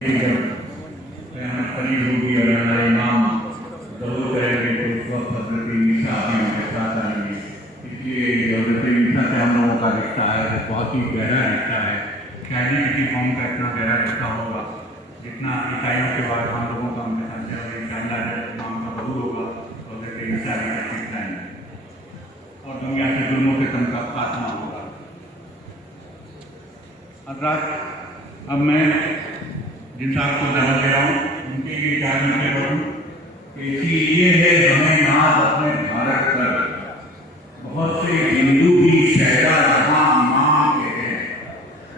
करीब होगी और हमारे इमाम जरूर करेंगे तो उस वक्त हजरत ईसा भी हमारे साथ आएंगे। इसलिए हजरत ईसा से हम लोगों का रिश्ता है वो बहुत ही गहरा रिश्ता है। शायद किसी कौम का इतना गहरा रिश्ता होगा जितना ईसाइयों के बाद हम लोगों का उनके साथ है। इंशाअल्लाह जब इमाम का जरूर होगा तो हजरत ईसा भी तशरीफ लाएंगे और दुनिया के जुल्मों के कम का खात्मा होगा। हजरत अब मैं जिन साहब को दावा दे रहा हूँ उनके लिए जानने में करूँ कि इसीलिए है हमें नाज अपने भारत पर बहुत से हिंदू भी शहरा जहाँ इमाम कहते हैं।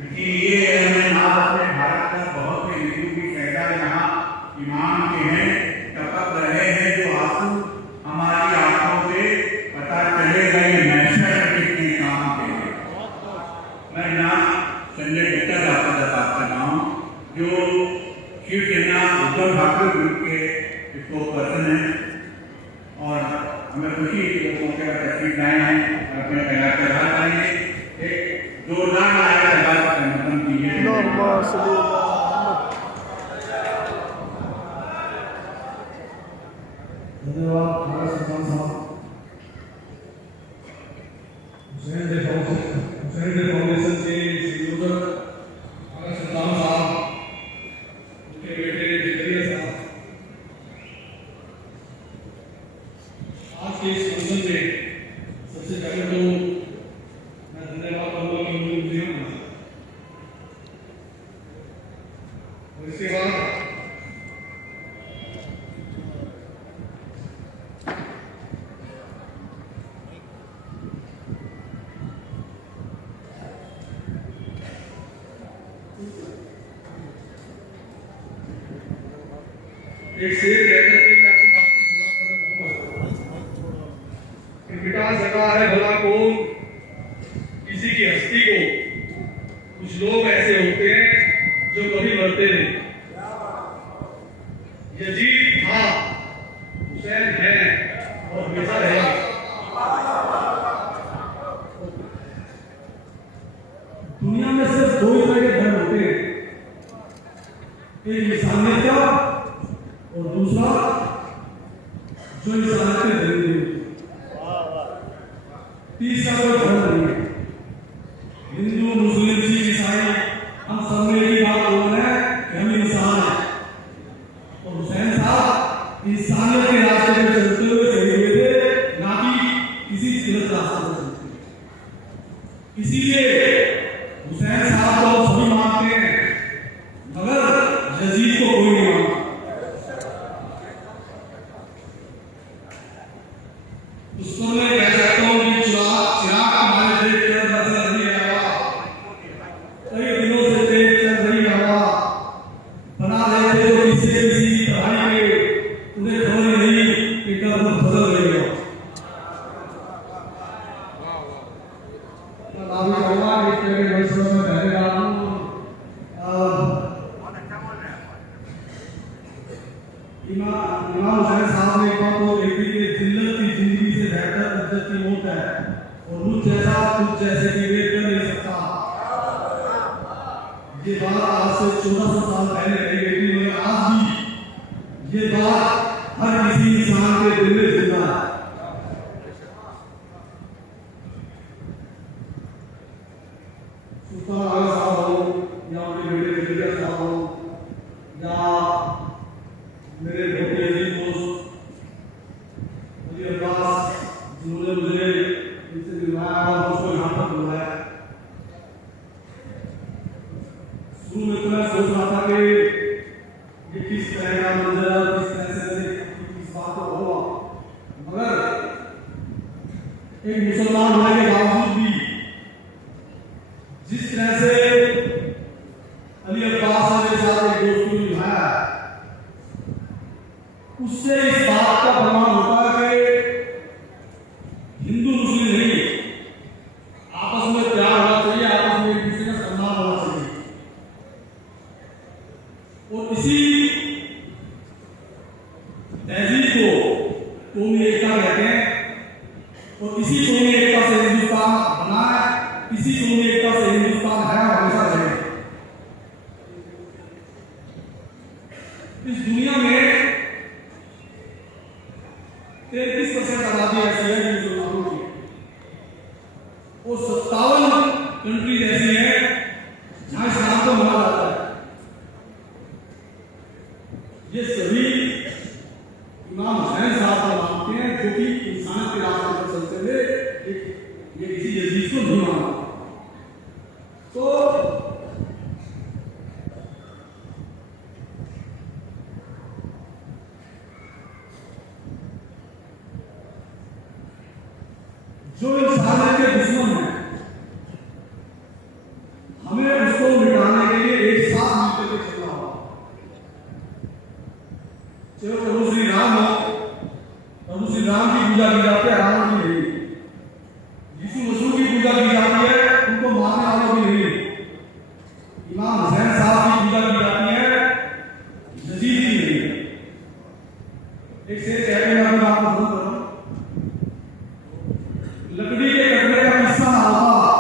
इसीलिए हमें नाज अपने भारत पर बहुत से हिंदू भी शहरा जहाँ इमाम के हैं। टपक रहे हैं जो आंसू हमारी आंखों से पता चलेगा ये मैशर कितने काम के हैं। मैं नाम संजय गुप्ता दाता बात कर रहा हूँ जो शिवसेना उद्धव ठाकरे ग्रुप के इसको पर्सन है और हमें खुशी मौके पर तस्वीर लाए हैं और अपने तैयार करवा पाएंगे। एक जोरदार नारा का समर्थन कीजिए। धन्यवाद हमारे सरदार साहब हुसैन फाउंडेशन के संयोजक हमारे सरदार साहब उनके बेटे जिगरिया साहब आज के इस फंक्शन में सबसे पहले तो मैं धन्यवाद करूंगा कि मुझे और इसके बाद एक शेर कहकर के मैं अपनी बात की शुरुआत करना चाहूंगा कि मिटा सका है भला कौन किसी की हस्ती को। कुछ लोग ऐसे होते हैं जो कभी मरते नहीं। यजीद था, हुसैन है और हमेशा रहेगा। दुनिया में सिर्फ दो ही तरह के धर्म होते हैं, एक इंसानियत का और दूसरा जो इंसानियत के धर्म नहीं। तीसरा कोई धर्म नहीं है। हिंदू मुस्लिम सिख ईसाई हम सब में एक ही बात बोलना है कि हम इंसान हैं। और हुसैन साहब इंसानियत के रास्ते में चलते हुए शहीद हुए थे, ना कि किसी गलत रास्ते में चलते। इसीलिए हुसैन साहब को सभी मानते हैं मगर यजीद को कोई नहीं मानता। उसको मैं कह सकता हूँ कि चिराग हमारे देश के अंदर नजर नहीं आया। कई दिनों से तेज चल रही हवा बना रहे थे जो किसी पढ़ाई में उन्हें खबर नहीं कि कब वो बदल गई हो। मैं कहूँगा कि मेरे वर्षों में रहने वाला हूँ। इमाम हुसैन साहब ने कहा तो एक दिन के जिल्लत की जिंदगी से बेहतर इज्जत की मौत है और मुझ जैसा तुझ जैसे की वेट कर नहीं सकता। ये बात आज से 1400 साल पहले कही गई थी मगर आज भी ये बात हर किसी इंसान के दिल में जिंदा है। सुल्तान आगा साहब हो या उनके बेटे जिगरिया साहब हो या मेरे बहुत अजीज दोस्त अली अब्बास जिन्होंने मुझे इनसे मिलवाया और मुझको यहाँ तक बुलाया। शुरू में तो मैं सोच रहा था कि ये किस तरह का मंजर है, किस तरह से इस बात को होगा, मगर एक मुसलमान होने के बावजूद भी जिस तरह से अली अब्बास ने मेरे साथ एक दोस्ती निभाया उससे इस बात का प्रमाण होता है कि हिंदू मुस्लिम नहीं, आपस में प्यार होना चाहिए, आपस में एक दूसरे का सम्मान होना चाहिए। और इसी तहजीब को कौमी एकता कहते हैं और इसी कौमी एकता से हिंदुस्तान बना है, इसी कौमी एकता से हिंदुस्तान है और हमेशा रहेगा। इस दुनिया में 33% आबादी ऐसी है जो मुसलमानों की है, और 57 कंट्रीज ऐसी हैं जहां इस्लाम को माना जाता है। ये सभी इमाम हुसैन साहब को मानते हैं, जो कि इंसान के रास्ते पर चलते हुए ये किसी यजीद को नहीं माना। तो जो इंसानियत के दुश्मन है, हमें उसको मिटाने के लिए एक साथ मिलकर के चलना होगा। चाहे प्रभु श्री राम हो, प्रभु श्री राम की पूजा की जाती है, रावण की नहीं। यीशु मसीह की पूजा की जाती है, उनको मारने वालों की नहीं। इमाम हुसैन साहब की पूजा की जाती है, यजीद की नहीं। एक शेर कहते हैं, मैं आपको बोल रहा हूं, लकड़ी के कटने का किस्सा ना होता,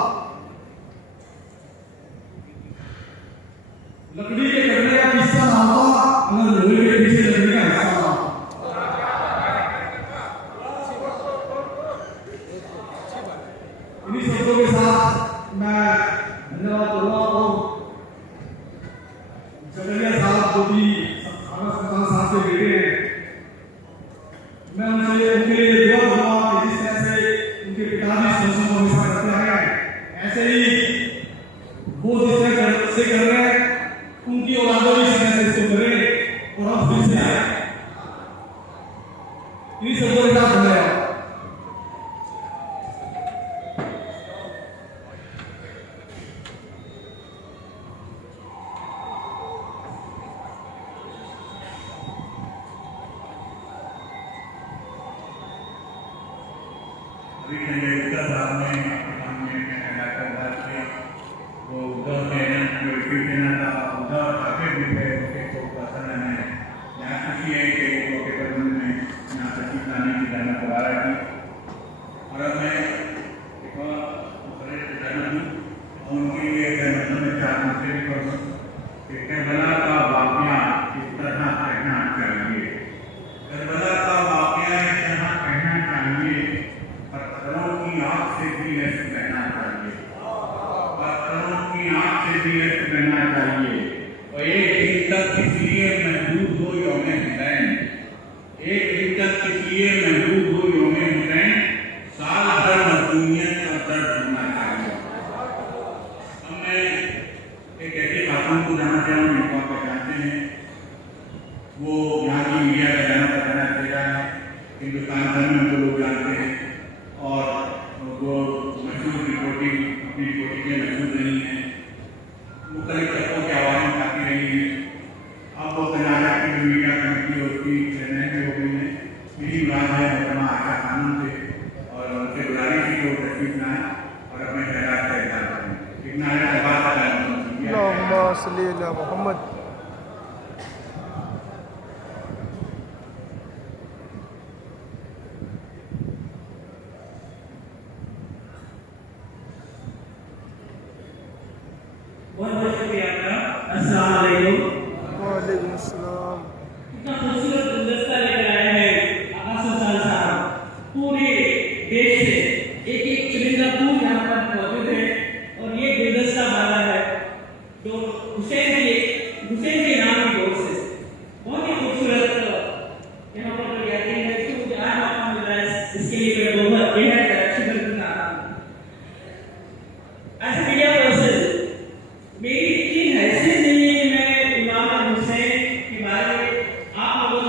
लकड़ी के कटने का किस्सा ना होता अगर लोहे के पीछे लगने का हिस्सा ना होता। इन्हीं शब्दों के साथ मैं धन्यवाद करूंगा और जगरिया साहब जो कि खाना सुल्तान साहब के बेटे हैं, मैं उनसे उनके लिए दुआ करूंगा कि जिस तरह से उनके पिताजी संसद को हमेशा करते हैं, ऐसे ही वो जिस तरह से कर रहे हैं, उनकी औलादों भी इस तरह से इसको करें और हम फिर से आए। इन्हीं शब्दों के साथ धन्यवाद। अभी संजय गुप्ता साहब ने आपके सामने बात किया, वो उद्धव सेना जो शिवसेना का उद्धव ठाकरे भी थे, उसके को पसंद है। यहाँ खुशी है कि वो के प्रबंध में यहाँ तस्वीर लाने की जाना करवा रही थी। और अब मैं एक और दूसरे से जाना हूँ और उनके लिए मतलब मैं चार मुझसे भी करूँ कि करबला का वाक़या इस तरह कहना चाहिए, करबला का वाक़या इस तरह कहना चाहिए, पत्थरों की आँख से भी ऐसे कहना चाहिए, पत्थरों की आँख से भी ऐसे कहना चाहिए। और एक दिन तक इसलिए महबूब हो यौम हुसैन, एक दिन तक इसलिए महबूब हो यौम हुसैन, साल भर मजदूरियत का दर्द होना चाहिए। अब मैं एक ऐसे खातून को जाना चाहूँ जिनको आप पहचानते हैं, वो यहाँ की मीडिया का जाना पहचाना चेहरा है, हिंदुस्तान भर में उनको लोग जानते हैं और वो मशहूर रिपोर्टिंग अपनी रिपोर्टिंग में मशहूर नहीं है, मुख्तलिफ तत्वों की आवाज़ें उठाती रही हैं। अब वो कर्नाटक की मीडिया कमेटी उसकी चेन्नई में हो गई है। मेरी बात है मोहतरमा आशा खानम से और उनसे गुजारिश की वो तशरीफ लाएँ और अपने ख्यालात का इजहार करें। इतना है बात मोहम्मद। बहुत बहुत शुक्रिया आपका। अस्सलाम वालेकुम। वालेकुम अस्सलाम। इतना खूबसूरत गुलदस्ता लेकर आए हैं आका सुल्तान साहब, पूरे देश से एक एक चुनिंदा फूल यहाँ पर मौजूद है और ये गुलदस्ता वाला है जो हुसैन के नाम की ओर से बहुत ही खूबसूरत यहाँ पर यादें हैं। इसको मुझे आज मौका मिल रहा है, इसके लिए मैं बहुत बेहद शुक्रगुजार हूँ। एज ए मीडिया पर्सन मेरी इतनी हैसियत नहीं है कि मैं इमाम हुसैन के बारे में आप लोगों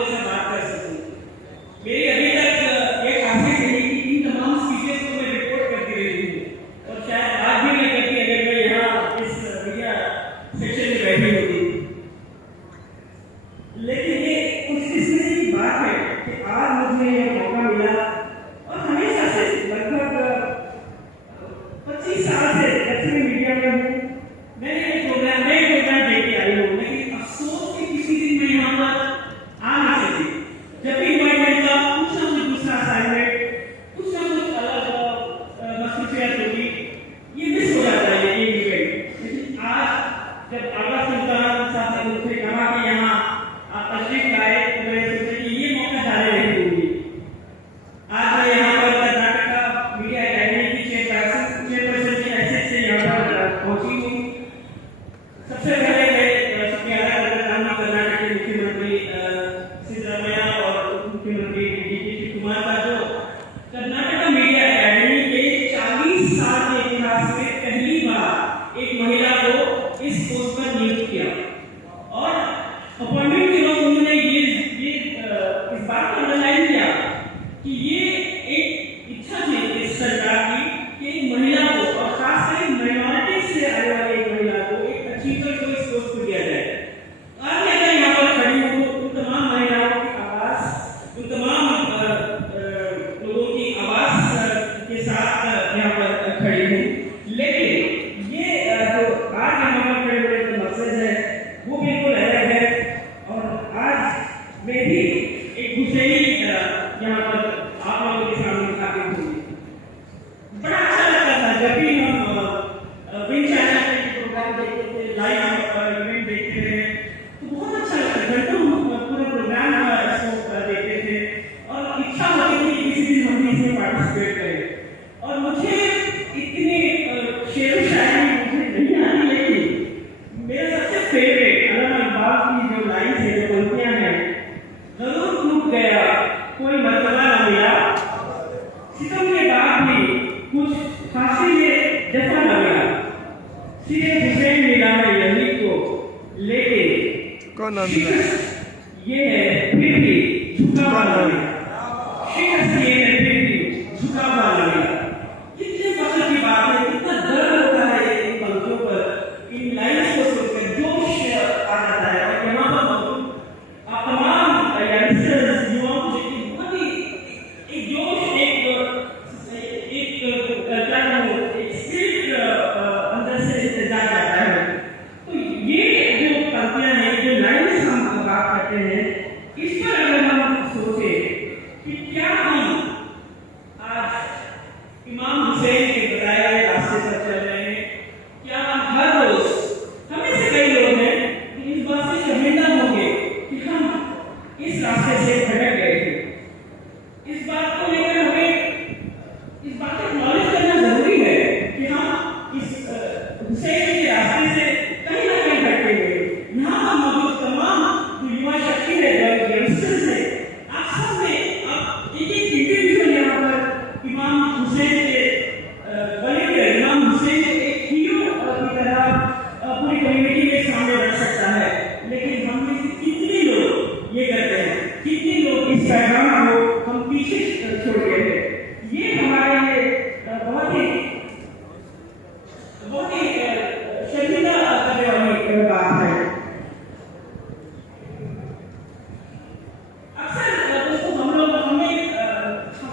अपॉइंटमेंट के वक्त उन्होंने इस बात को अंडरलाइन किया कि ये एक इच्छा थी इस सरकार की कि एक महिला को, और खासकर माइनॉरिटी से आने वाली एक महिला को एक अचीवर को इस पोस्ट को दिया जाए। आज मैं अगर यहाँ पर खड़ी हूँ तो उन तमाम महिलाओं की आवाज़, उन तमाम लोगों की आवाज़ के साथ यहाँ पर खड़ी हूँ। लेकिन ये जो आज यहाँ पर खड़े होने का मकसद है वो बिल्कुल अलग है। और आज मैं भी एक हुसैनी की तरह यहाँ पर आप लोगों के सामने दिखाती हूँ। बड़ा अच्छा लगता था जब भी हम विंग चैनल पे प्रोग्राम देखते थे, लाइव इवेंट देखते थे, तो बहुत अच्छा लगता था। घंटों पूरा प्रोग्राम इसको देखते थे और इच्छा होती थी किसी दिन हम भी इसमें पार्टिसिपेट करें। और मुझे इतनी शेर शायरी मुझे नहीं आती, लेकिन मेरा सबसे फेवरेट अल्लामा इकबाल की जो लाइन है, जो पंक्तियां हैं, जरूर टूट गया कोई मर्तबा न मिला, सितम के बाद भी कुछ फांसी में जफा न मिला, सिरे हुसैन मिला है यही को, लेकिन कौन नाम मिला? ये है फिर भी झुका हुआ न मिला, शिकस्त ये है फिर भी झुका हुआ न मिला। कितने फख्र की बात है, कितना दर्द होता है इन पंक्तियों पर, इन लाइन्स को सुनकर जोश आ जाता है। और यहाँ पर आप तमाम यंगस्टर्स, युवाओं को देखिए, बहुत ही एक जोश, एक स्पिरिट अंदर से इत्तेजाज आता है। तो ये जो पंक्तियां हैं, जो लाइन्स हम बात करते हैं, इस पर अगर हम सोचे कि क्या हम आज इमाम हुसैन के बताए गए रास्ते पर चल रहे हैं, क्या हम हर रोज, हमें से कई लोग हैं कि इस बात से शर्मिंदा होंगे कि हम इस रास्ते से भटक गए थे। इस बात को लेकर हमें इस बात का नॉलेज करना जरूरी है कि हम इस हुसैन के रास्ते से कहीं ना कहीं भटके हुए। यहाँ पर मौजूद तमाम जो युवा शक्ति है, जो यंगस्टर्स है, आप सब ने अब एक एक इंडिविजुअल यहाँ पर इमाम हुसैन के बने हुए, इमाम हुसैन को एक हीरो की तरह पूरी कम्युनिटी के सामने रख सकता है। लेकिन हम में से कितने लोग ये करते हैं, कितने लोग इस पैगाम को हम पीछे छोड़ गए हैं। ये हमारे लिए बहुत ही शर्मिंदा करने वाली बात है। अक्सर दोस्तों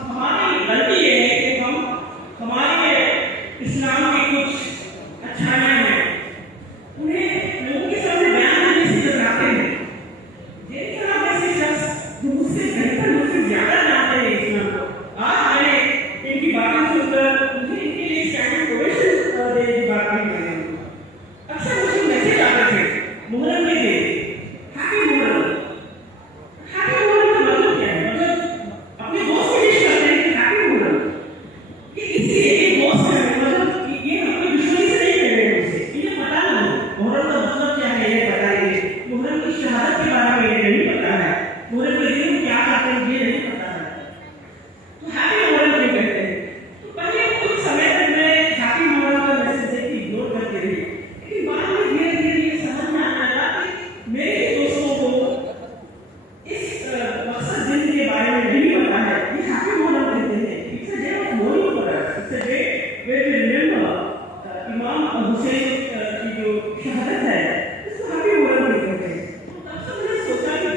हमारी गलती ये है कि हम हमारे इस्लाम की कुछ अच्छाइयाँ हैं, उन्हें लोगों के सामने बयान करने से कतराते हैं। जिन तरह जैसे शख्स जो मुझसे बेहतर, मुझसे ज्यादा जानते हैं इस्लाम को, आज मैंने इनकी बातें सुनकर मुझे इनके लिए स्टैंडिंग ओवेशन देने की बात नहीं करनी। अक्सर मुझे मैसेज आते थे मुहर्रम के दिन, हैप्पी मुहर्रम। हैप्पी मुहर्रम का मतलब क्या है? मतलब अपने दोस्त को विश करते हैं कि हैप्पी मुहर्रम। ये इसलिए एक दोस्त है, मतलब ये अपनी दुश्मनी से नहीं कह रहे हैं मुझसे, इन्हें पता नहीं मुहर्रम का मतलब क्या है, ये बताइए। मुहर्रम की शहादत के बारे में इन्हें नहीं पता है, मुहर्रम के दिन क्या करते हैं ये नहीं पता है, तो हैप्पी मुहर्रम क्यों कहते हैं? तो पहले कुछ समय तक मैं हैप्पी मुहर्रम का मैसेज देख के इग्नोर करती रही, लेकिन बाद में धीरे धीरे ये समझ में आने लगा कि मेरे दोस्तों को इस मकसद दिन के बारे में नहीं पता है। ये हैप्पी मुहर्रम कहते हैं, it's a day of mourning for us, it's a day where we remember Imam Hussain की जो शहादत है, इसको हैप्पी मुहर्रम कहते हैं। तो तब से मैंने सोचा कि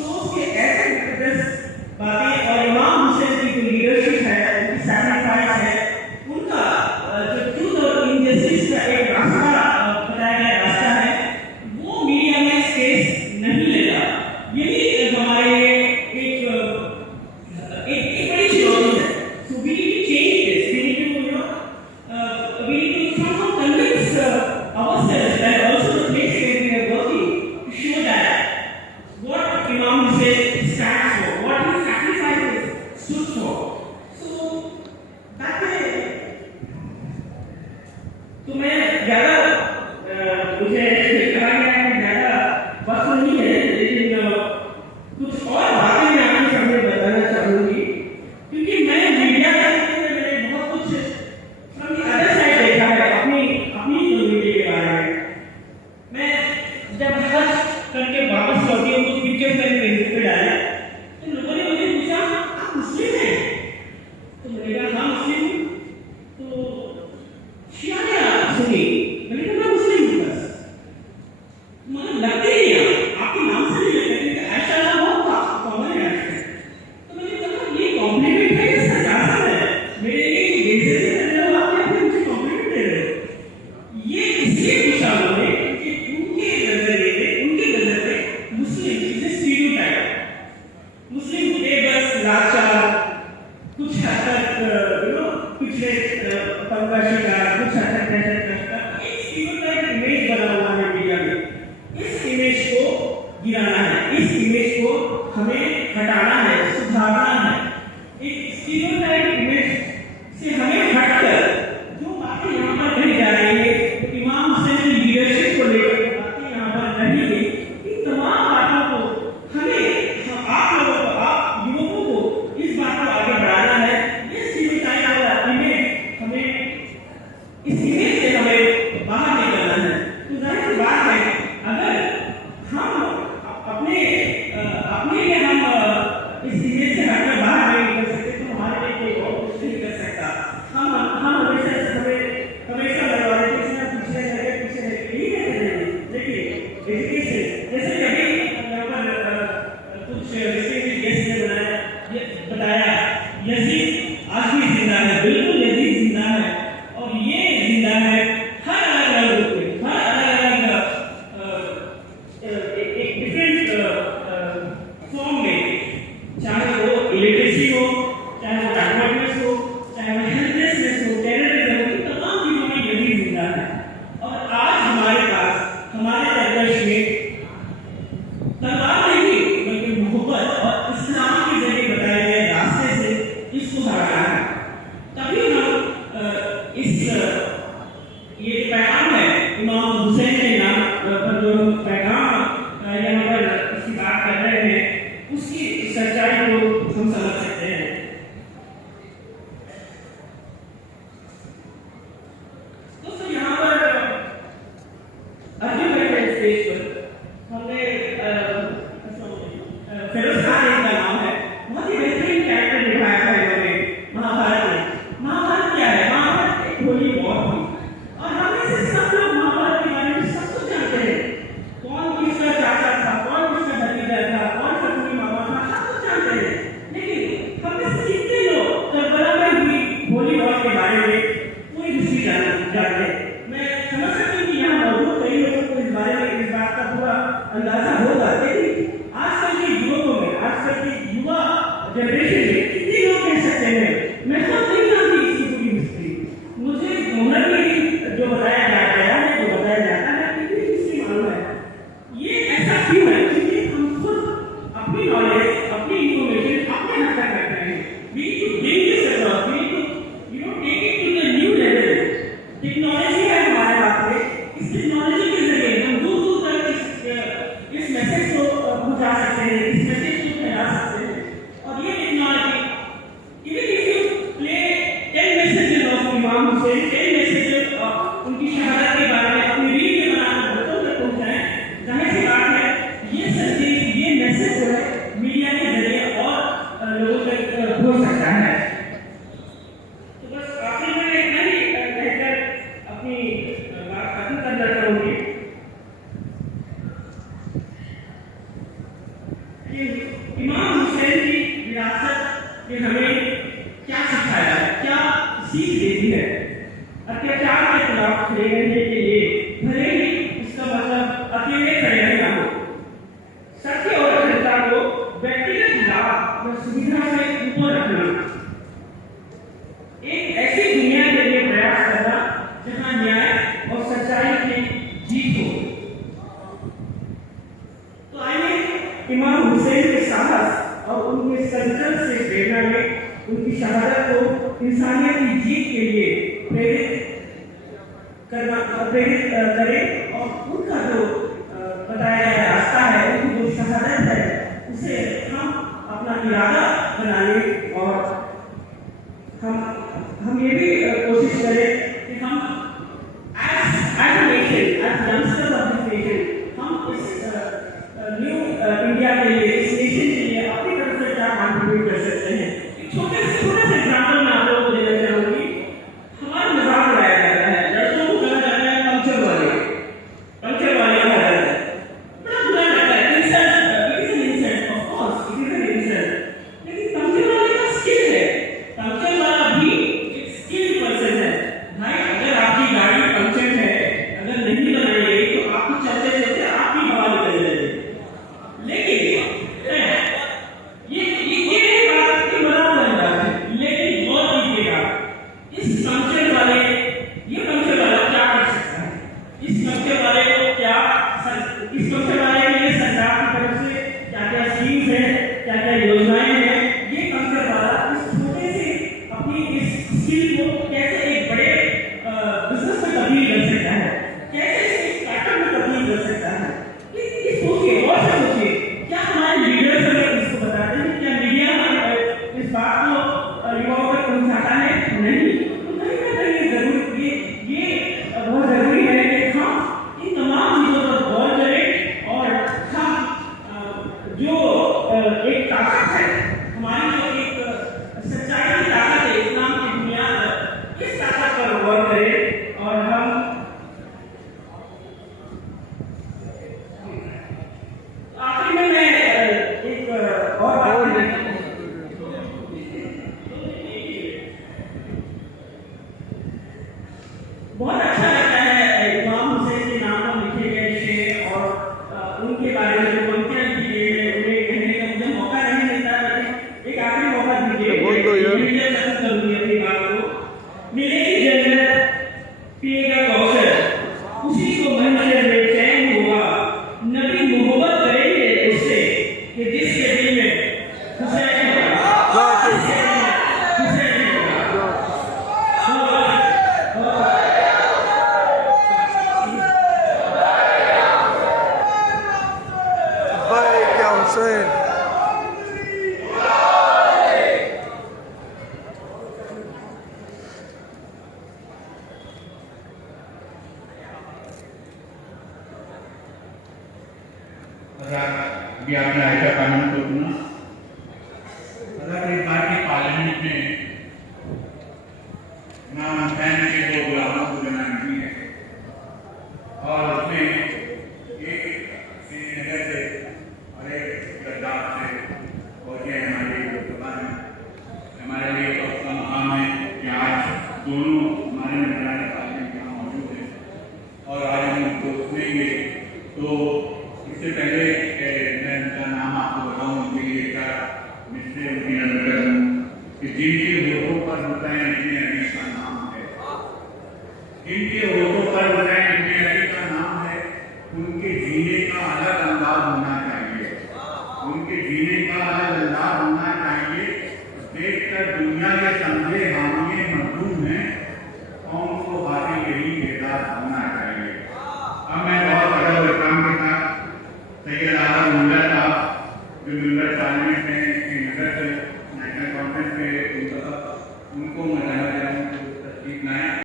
अफसोस के ऐसे मुकद्दस बातें और इमाम हुसैन की जो लीडरशिप है, उनकी सैक्रिफाइस है, उनका जो ट्रूथ और इनजस्टिस का एक रास्ता बताया गया रास्ता है, वो मीडिया में स्पेस नहीं लेता। यही हमारे लिए एक बड़ी चुनौती है। So we need to change this. We need to, we need to somehow convince ourselves and also the place where we are working to show that what Imam Hussain stands for, what his sacrifices stood for. So that way, तो मैं ज़्यादा मुझे कहा गया है कि ज़्यादा वक्त नहीं है, लेकिन कुछ और बातें मैं आपके सामने बताना चाहूँगी, क्योंकि मैं मीडिया में मैंने बहुत कुछ फ्रॉम द अदर साइड देखा है अपनी कम्युनिटी के बारे में। मैं जब हज करके वापस लौटी हूँ, कुछ पिक्चर्स मैंने फेसबुक पे डाले, तो लोगों ने मुझे पूछा आप मुस्लिम हैं? तो मैंने कहा हाँ मुस्लिम हूँ। तो शिया सुनी, मैंने कहा मैं मुस्लिम हूँ बस, मतलब लगते ही नहीं आपके नाम से नहीं लगते, क्योंकि ऐसा बहुत कॉमन है। तो मैंने कहा ये कॉम्प्लीमेंट है या सरकाज़म है? मेरे लिए बेइज्जती कर रहे हो आप या फिर मुझे कॉम्प्लीमेंट दे रहे हो? ये इसलिए पूछा उन्होंने कि उनके नजरिए में, उनकी नजर में मुस्लिम इज ए स्टीरियोटाइप। मुस्लिम होते बस लाचार, कुछ हद तक पिछले पंद्रह शिकार, कुछ हद तक दहशतगर्द, एक स्टीरियोटाइप इमेज बना हुआ है मीडिया में। इस इमेज को गिराना है, इस इमेज को हमें हटाना है, सुधारना है। एक स्टीरियोटाइप इमेज से हमें हटकर जो बातें यहाँ पर कही जा रही है, इमाम हुसैन की लीडरशिप को लेकर जो बातें यहाँ पर कही गई, इन तमाम बातों को हमें, आप लोगों को, आप युवकों को इस बात को आगे बढ़ाना है। ये स्टीरियोटाइप वाला इमेज हमें, इस इमेज से हमें बाहर निकलना है। तो जाहिर सी बात है, अगर हम अपने लिए हम इस इमेज से हटकर बाहर नहीं निकल सकते, तो हमारे लिए कोई और कुछ नहीं कर सकता। हम हमेशा मेजॉरिटी से पीछे यही कहते हैं। लेकिन एजुकेशन, जैसे कभी यहाँ पर कुछ गेस्ट ने बताया यजीद आज भी जिंदा है, बिल्कुल यजीद जिंदा है, और ये जिंदा है हर अलग रूप में, हर अलग एक डिफरेंट फॉर्म में, चाहे वो इलिटरेसी हो, चाहे वो बैकवर्डनेस हो, चाहे वो हेल्पलेसनेस हो, टेररिज्म हो, तमाम चीजों में यजीद जिंदा है। और आज हमारे पास, हमारे दरगश में तलवार नहीं बल्कि मोहब्बत और इस्लाम के जरिए बताए गए रास्ते से इसको हराना है। तभी हम इस ये पैगाम है इमाम हुसैन के नाम पर जो हम पैगाम यहाँ पर इसकी बात कर रहे हैं, उसकी सच्चाई को हम समझ सकते हैं। दोस्तों यहाँ पर अभी बैठे स्टेज पर हमने फिरोज खान इनका नाम है, बहुत ही बेहतरीन कैरेक्टर निभाया है इन्होंने महाभारत में। महाभारत क्या है? महाभारत एक होली वॉर थी, और हमें से सब लोग महाभारत के बारे में सब कुछ जानते हैं। कौन किसका चाचा था, कौन किसका भतीजा था, कौन शकुनी मामा था, सब कुछ जानते हैं। लेकिन हम में से कितने लोग करबला में हुई होली वॉर के बारे में कोई हिस्ट्री जानते हैं? मैं समझ सकती हूँ कि यहाँ मौजूद कई लोगों को इस बारे में, इस बात का पूरा अंदाजा होगा, लेकिन आजकल के युवकों में, आजकल के युवा जनरेशन में कितने लोग कह सकते हैं मैं खुद नहीं जानती इसकी पूरी हिस्ट्री? मुझे मोहन में जो बताया गया है, जो बताया जाता है, कितनी हिस्ट्री मालूम है। ये ऐसा क्यों है? क्योंकि हम खुद अपनी नॉलेज, अपनी इंफॉर्मेशन अपने हाथ तक रखते हैं। We need to bring this across, we need to take it to the new level। Technology है हमारे हाथ में, इस टेक्नोलॉजी के जरिए हम दूर दूर तक इस मैसेज को पहुंचा सकते हैं, इस मैसेज को फैला सकते हैं। और ये technology, even if you play 10 messages of इमाम हुसैन, 10 मैसेजेस उनकी शहादत के बारे में अपनी रील में बनाकर बच्चों तक पहुंचाएं, जाहिर सी बात है ये संदेश, ये मैसेज जो है मीडिया के जरिए और लोगों तक पहुंच सकता है। तो बस आखिर में इतना ही कहकर अपनी बात खत्म करना चाहूंगी। इमाम हुसैन की विरासत ने हमें क्या सिखाया है, क्या सीख देती है। अत्याचार के खिलाफ खड़े रहने के लिए भले ही उसका मतलब अकेले खड़े रहना हो, सत्य और अखंडता को व्यक्तिगत लाभ या सुविधा से ऊपर रखना, एक ऐसी दुनिया के लिए प्रयास करना जहां न्याय और सच्चाई की जीत हो। तो आइए इमाम हुसैन के साहस और उनके संकल्प से प्रेरणा लें, उनकी शहादत को इंसानियत की जीत के लिए प्रेरित करें और उनका जो बताया गया रास्ता है, उनकी जो शहादत है, उसे हम अपना इरादा बना लें और हम ये भी कोशिश करें कि हम as a nation, as youngsters of this nation, हम इस न्यू इंडिया के लिए, इस नेशन के लिए अपनी तरफ से क्या कंट्रीब्यूट कर सकते हैं। एक छोटे से एग्जाम्पल मैं आप लोगों को देना चाहूंगी। हमारा मजाक उड़ाया जाता है, लड़कों को कहा जाता है पंचर वाले कहा जाता है, बड़ा बुरा लगता है। It is an insult, of course it is an insult, लेकिन पंचर वाले का स्किल है, पंचर वाला भी एक स्किल्ड पर्सन है। भाई अगर आपकी गाड़ी पंचर है, अगर नहीं बनाई गई तो आपको चलते चलते आपकी हवा निकल जाएगी। लेकिन ये बात की मजाक बन जाता है, लेकिन बहुत कीजिएगा, इस पंचर वाला क्या कर सकता है, इस पंचर वाले के लिए सरकार की तरफ से क्या क्या स्कीम्स है, क्या क्या योजनाएं हैं, ये पंचर वाला इस छोटे से अपनी इस स्किल को कैसे एक बड़े बिजनेस में तब्दील कर सकता है, कैसे इसे स्टार्टअप में तब्दील कर सकता है। ये सोचिए, और से सोचिए, क्या हमारे लीडर्स हमें इसको बताते हैं, क्या मीडिया इस बात को युवाओं तक पहुंचाता है? नहीं। तो कहीं ना कहीं जरूर ये बहुत जरूरी है कि हम इन तमाम चीजों पर गौर करें और हम जो एक ताकत है हमारी, जो एक सच्चाई की ताकत है इस्लाम की दुनिया में, इस ताकत पर गौर करें और हम आखिर में मैं एक और बात बहुत अच्छा लगता है इमाम हुसैन के नाम पर लिखे गए शेर और उनके बारे में जो पंक्तियां लिखी गई है, उन्हें कहने का मुझे मौका नहीं मिलता, लेकिन एक आखिरी मौका दीजिए, खत्म करूंगी अपनी बात को। मिलेगी जन्नत, पिएगा कौशल, उसी को मंजिल में चैन होगा, नबी मोहब्बत करेंगे उससे कि जिसके दिल में हुसैन होगा, हुसैन भाई क्या हुसैन। अभी आपने ऐसा कानून को सुना, अगर इस बार की पार्लियामेंट में इमाम हुसैन के दो गुलामों को जनानी है और उसमें